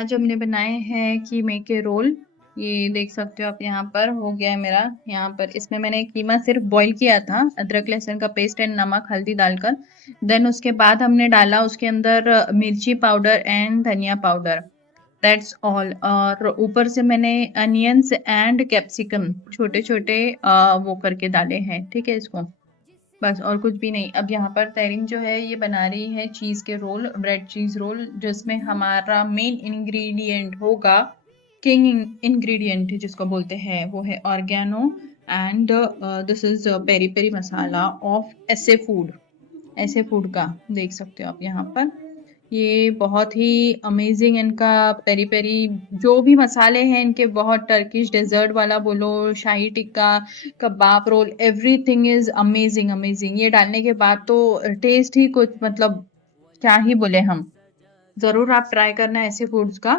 आज हमने बनाए हैं कीमे के रोल। ये देख सकते हो आप, यहाँ पर हो गया है मेरा। यहाँ पर इसमें मैंने कीमा सिर्फ बॉईल किया था, अदरक लहसुन का पेस्ट एंड नमक हल्दी डालकर। देन उसके बाद हमने डाला उसके अंदर मिर्ची पाउडर एंड धनिया पाउडर। That's all. और ऊपर से मैंने अनियंस एंड कैप्सिकम छोटे छोटे वो करके डाले हैं। ठीक है, इसको बस और कुछ भी नहीं। अब यहाँ पर तहरीन जो है ये बना रही है चीज़ के रोल, ब्रेड चीज़ रोल, जिसमें हमारा मेन इंग्रेडिएंट होगा, किंग इंग्रेडिएंट जिसको बोलते हैं, वो है oregano and this is peri peri masala of ऐसे फूड का। देख सकते हो आप यहाँ पर, ये बहुत ही अमेजिंग इनका पेरी पेरी जो भी मसाले हैं इनके, बहुत टर्किश डेजर्ट वाला बोलो, shahi tikka, kebab roll, everything is amazing amazing. ये डालने के बाद तो टेस्ट ही कुछ मतलब क्या ही बोले हम। जरूर आप ट्राई करना ऐसे फूड्स का।